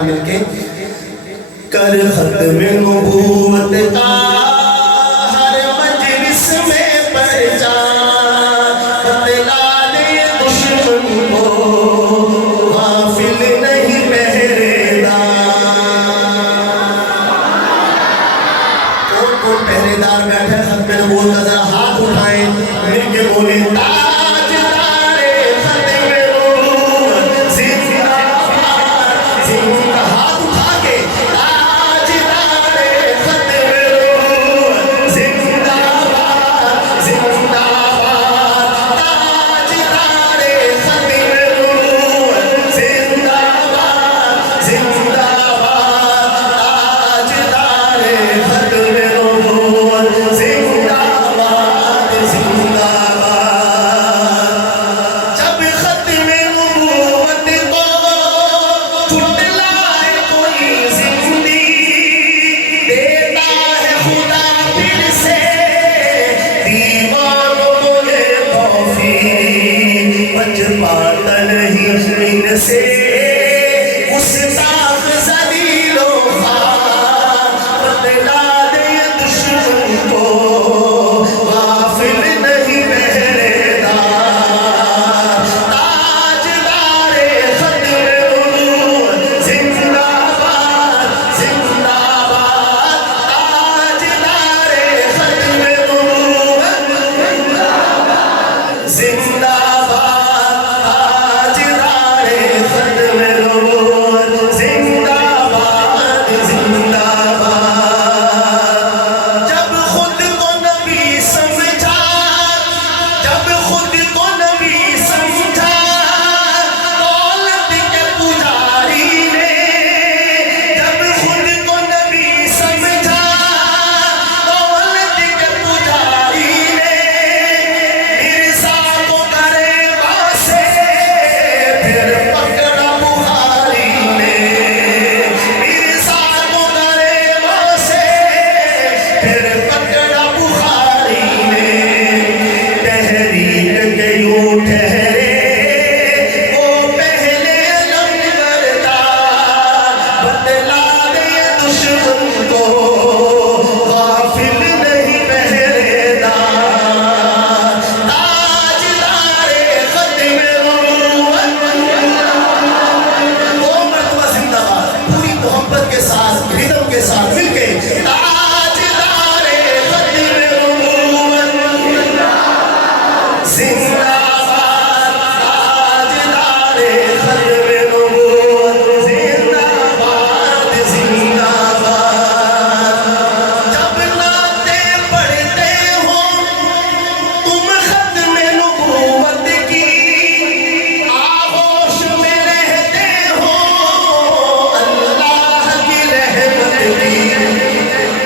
کے کر ختم نبوت کا ہر مجلس میں پرچا بتلا دے دشمن کو غافل نہیں پہرے دار. کون پہرے دار بیٹھے ختم نبوت کا ذرا ہاتھ اٹھائیں مل کے بولے پاتا نہیں ان سے گستاخ ذلیل و خوار بتلا دے دشمن کو غافل نہیں پہرے دار. تاجدار ختم نبوت زندہ باد زندہ باد. تاجدار ختم نبوت زندہ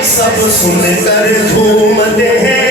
سب سن کر جھومتے ہیں